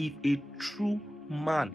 if a true man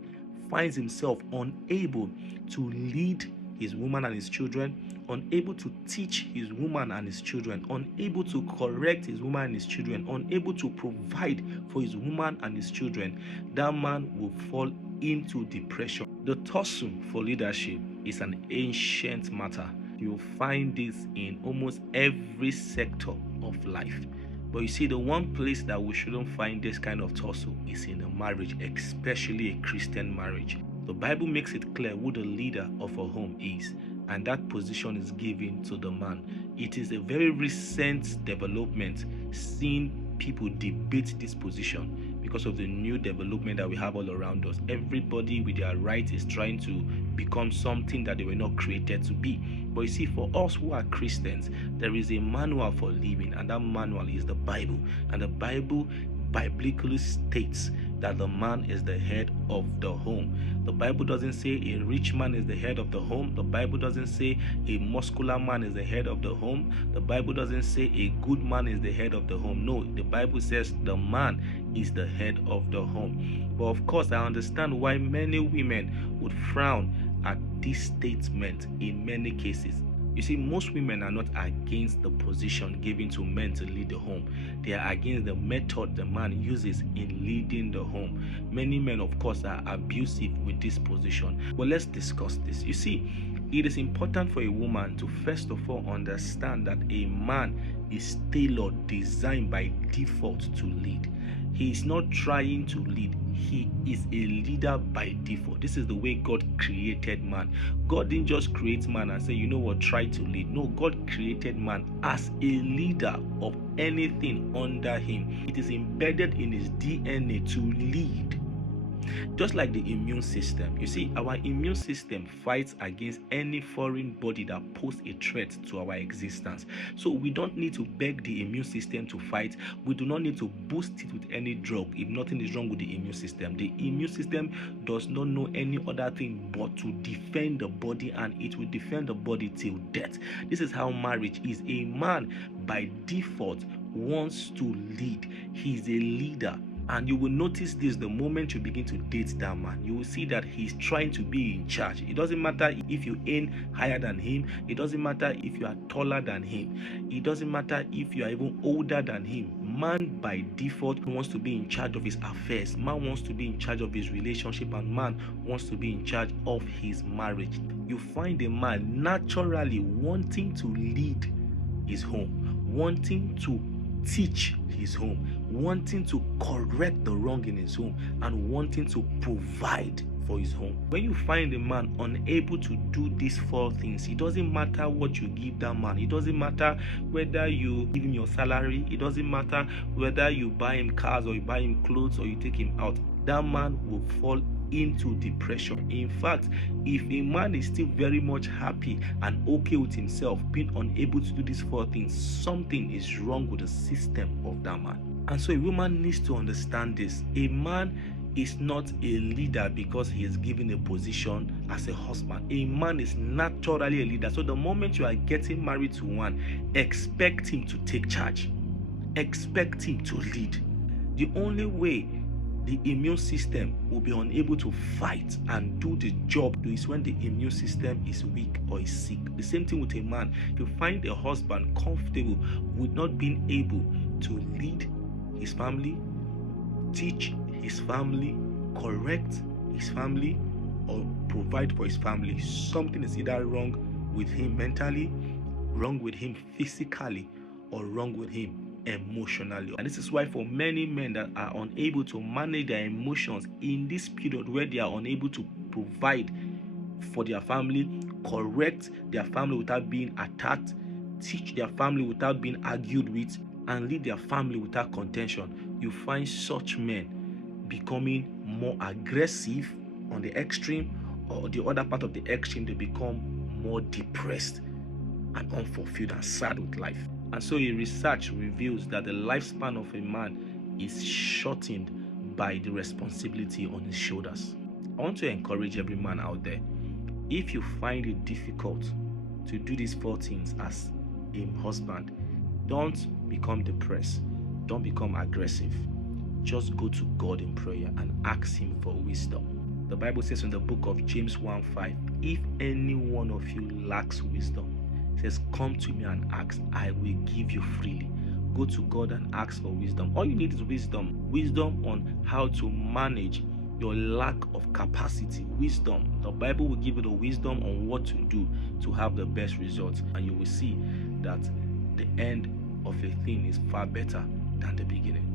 finds himself unable to lead his woman and his children, unable to teach his woman and his children, unable to correct his woman and his children, unable to provide for his woman and his children, that man will fall into depression. The tussle for leadership is an ancient matter. You'll find this in almost every sector of life. But you see, the one place that we shouldn't find this kind of tussle is in a marriage, especially a Christian marriage. The Bible makes it clear who the leader of a home is, and that position is given to the man. It is a very recent development seeing people debate this position because of the new development that we have all around us. Everybody with their right is trying to become something that they were not created to be. But you see, for us who are Christians, there is a manual for living, and that manual is the Bible. And the Bible biblically states that the man is the head of the home. The Bible doesn't say a rich man is the head of the home. The Bible doesn't say a muscular man is the head of the home. The Bible doesn't say a good man is the head of the home. No, the Bible says the man is the head of the home. But of course, I understand why many women would frown at this statement in many cases. You see, most women are not against the position given to men to lead the home. They are against the method the man uses in leading the home. Many men, of course, are abusive with this position. But let's discuss this. You see, it is important for a woman to first of all understand that a man is tailored, designed by default to lead. He is not trying to lead. He is a leader by default. This is the way God created man. God didn't just create man and say, you know what, try to lead. No, God created man as a leader of anything under him. It is embedded in his DNA to lead. Just like the immune system. You see, our immune system fights against any foreign body that poses a threat to our existence. So we don't need to beg the immune system to fight. We do not need to boost it with any drug if nothing is wrong with the immune system. The immune system does not know any other thing but to defend the body, and it will defend the body till death. This is how marriage is. A man by default wants to lead. He's a leader. And you will notice this the moment you begin to date that man. You will see that he's trying to be in charge. It doesn't matter if you aim higher than him. It doesn't matter if you are taller than him. It doesn't matter if you are even older than him. Man by default wants to be in charge of his affairs. Man wants to be in charge of his relationship, and man wants to be in charge of his marriage. You find a man naturally wanting to lead his home, wanting to teach his home, wanting to correct the wrong in his home, and wanting to provide for his home. When you find a man unable to do these four things, it doesn't matter what you give that man. It doesn't matter whether you give him your salary. It doesn't matter whether you buy him cars or you buy him clothes or you take him out. That man will fall into depression. In fact, if a man is still very much happy and okay with himself being unable to do these four things, something is wrong with the system of that man. And so a woman needs to understand this. A man is not a leader because he is given a position as a husband. A man is naturally a leader. So the moment you are getting married to one, expect him to take charge. Expect him to lead. The only way the immune system will be unable to fight and do the job is when the immune system is weak or is sick. The same thing with a man. You find a husband comfortable with not being able to lead his family, teach his family, correct his family, or provide for his family. Something is either wrong with him mentally, wrong with him physically, or wrong with him emotionally. And this is why for many men that are unable to manage their emotions in this period where they are unable to provide for their family, correct their family without being attacked, teach their family without being argued with, and lead their family without contention, you find such men becoming more aggressive on the extreme, or the other part of the extreme, they become more depressed and unfulfilled and sad with life. And so a research reveals that the lifespan of a man is shortened by the responsibility on his shoulders. I want to encourage every man out there, if you find it difficult to do these four things as a husband, don't become depressed, don't become aggressive. just go to God in prayer and ask Him for wisdom. The Bible says in the book of James 1:5, if any one of you lacks wisdom, it says, come to me and ask, I will give you freely. Go to God and ask for wisdom. All you need is wisdom. Wisdom on how to manage your lack of capacity. Wisdom. The Bible will give you the wisdom on what to do to have the best results. And you will see that the end of a thing is far better than the beginning.